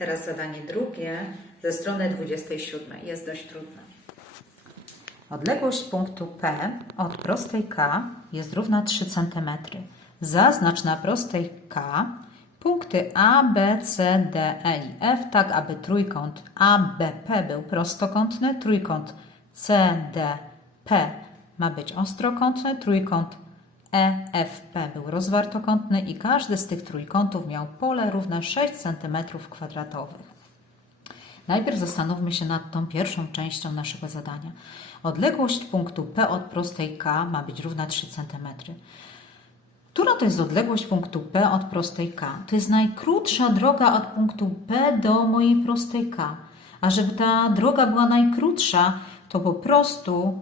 Teraz zadanie drugie ze strony 27. Jest dość trudne. Odległość punktu P od prostej K jest równa 3 cm. Zaznacz na prostej K punkty A, B, C, D, E i F, tak aby trójkąt ABP był prostokątny, trójkąt CDP ma być ostrokątny, trójkąt EFP był rozwartokątny i każdy z tych trójkątów miał pole równe 6 cm kwadratowych. Najpierw zastanówmy się nad tą pierwszą częścią naszego zadania. Odległość punktu P od prostej K ma być równa 3 cm. Która to jest odległość punktu P od prostej K? To jest najkrótsza droga od punktu P do mojej prostej K. A żeby ta droga była najkrótsza, to po prostu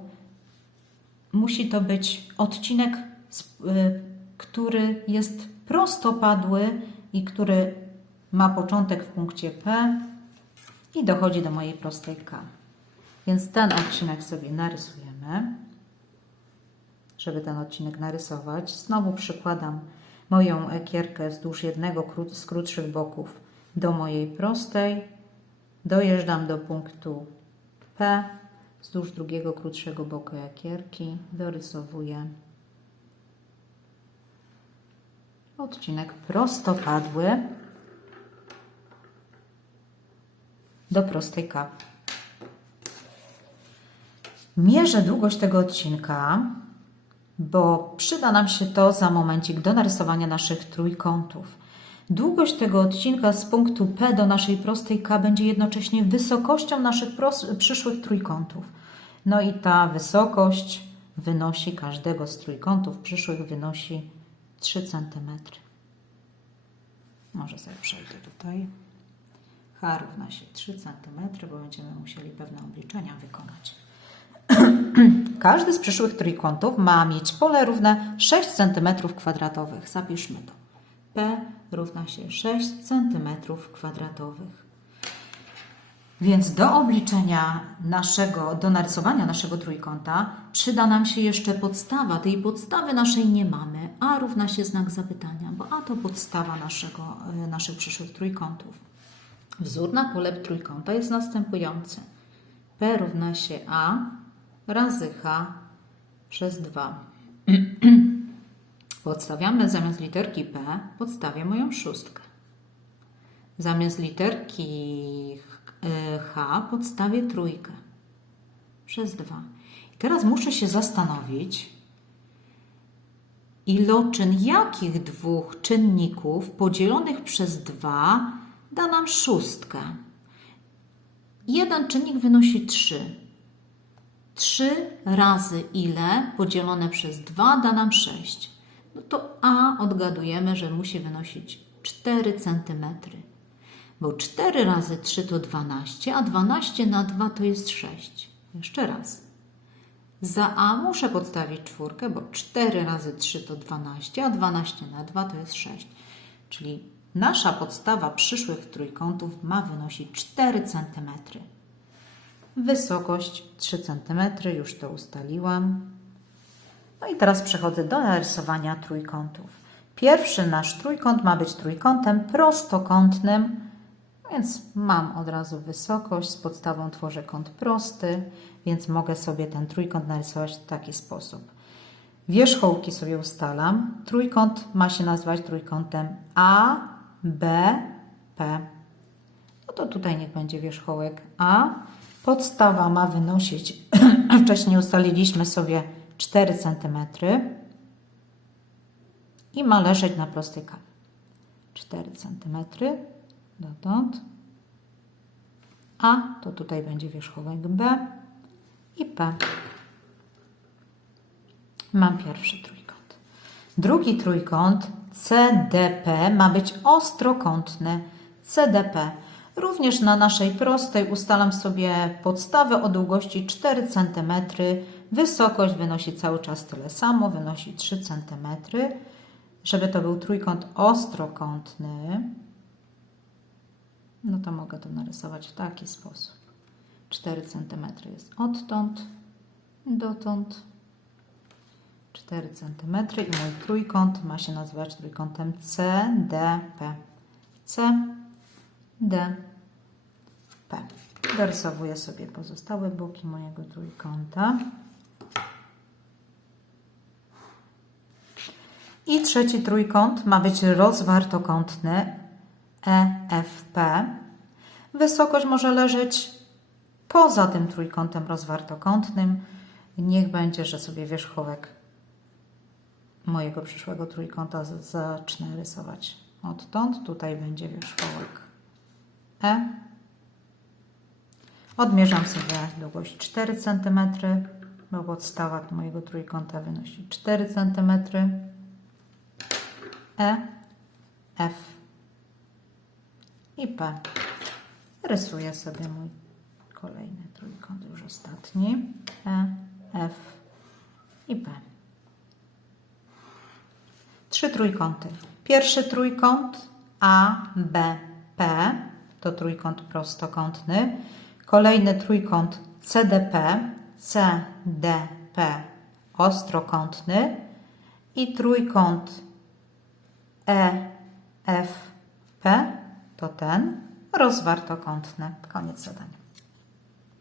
musi to być odcinek, który jest prostopadły i który ma początek w punkcie P i dochodzi do mojej prostej K. Więc ten odcinek sobie narysujemy. Żeby ten odcinek narysować, znowu przykładam moją ekierkę wzdłuż jednego z krótszych boków do mojej prostej. Dojeżdżam do punktu P wzdłuż drugiego krótszego boku ekierki. Dorysowuję odcinek prostopadły do prostej K. Mierzę długość tego odcinka, bo przyda nam się to za momencik do narysowania naszych trójkątów. Długość tego odcinka z punktu P do naszej prostej K będzie jednocześnie wysokością naszych przyszłych trójkątów. No i ta wysokość wynosi każdego z trójkątów przyszłych wynosi 3 cm. Może sobie przejdę tutaj. H równa się 3 cm, bo będziemy musieli pewne obliczenia wykonać. Każdy z przyszłych trójkątów ma mieć pole równe 6 cm kwadratowych. Zapiszmy to. P równa się 6 cm kwadratowych. Więc do obliczenia naszego, do narysowania naszego trójkąta przyda nam się jeszcze podstawa. Tej podstawy naszej nie mamy. A równa się znak zapytania, bo A to podstawa naszego, e, naszych przyszłych trójkątów. Wzór na pole trójkąta jest następujący. P równa się A razy H przez 2. Podstawiamy zamiast literki P, podstawię moją szóstkę. Zamiast literki y, H podstawię trójkę przez 2. I teraz muszę się zastanowić, iloczyn jakich dwóch czynników podzielonych przez 2 da nam szóstkę. Jeden czynnik wynosi 3. 3 razy ile podzielone przez 2 da nam 6. No to A odgadujemy, że musi wynosić 4 cm. Bo 4 razy 3 to 12, a 12 na 2 to jest 6. Jeszcze raz. Za A muszę podstawić czwórkę, bo 4 razy 3 to 12, a 12 na 2 to jest 6. Czyli nasza podstawa przyszłych trójkątów ma wynosić 4 cm. Wysokość 3 cm, już to ustaliłam. No i teraz przechodzę do narysowania trójkątów. Pierwszy nasz trójkąt ma być trójkątem prostokątnym, więc mam od razu wysokość. Z podstawą tworzę kąt prosty, więc mogę sobie ten trójkąt narysować w taki sposób. Wierzchołki sobie ustalam. Trójkąt ma się nazywać trójkątem A, B, P. No to tutaj niech będzie wierzchołek A. Podstawa ma wynosić, wcześniej ustaliliśmy sobie 4 cm i ma leżeć na prostej K. 4 cm dotąd. A to tutaj będzie wierzchołek B i P. Mam pierwszy trójkąt. Drugi trójkąt CDP ma być ostrokątny. CDP. Również na naszej prostej ustalam sobie podstawę o długości 4 cm. Wysokość wynosi cały czas tyle samo, wynosi 3 cm. Żeby to był trójkąt ostrokątny, no to mogę to narysować w taki sposób. 4 cm jest odtąd dotąd. 4 cm i mój trójkąt ma się nazywać trójkątem CDP. C D, P. Dorysowuję sobie pozostałe boki mojego trójkąta. I trzeci trójkąt ma być rozwartokątny EFP. Wysokość może leżeć poza tym trójkątem rozwartokątnym. Niech będzie, że sobie wierzchołek mojego przyszłego trójkąta zacznę rysować odtąd. Tutaj będzie wierzchołek E. Odmierzam sobie długość 4 cm, bo podstawa mojego trójkąta wynosi 4 cm. E, F i P. Rysuję sobie mój kolejny trójkąt, już ostatni. E, F i P. Trzy trójkąty. Pierwszy trójkąt A, B, P to trójkąt prostokątny. Kolejny trójkąt CDP, CDP ostrokątny i trójkąt E, F, P to ten rozwartokątny. Koniec zadania.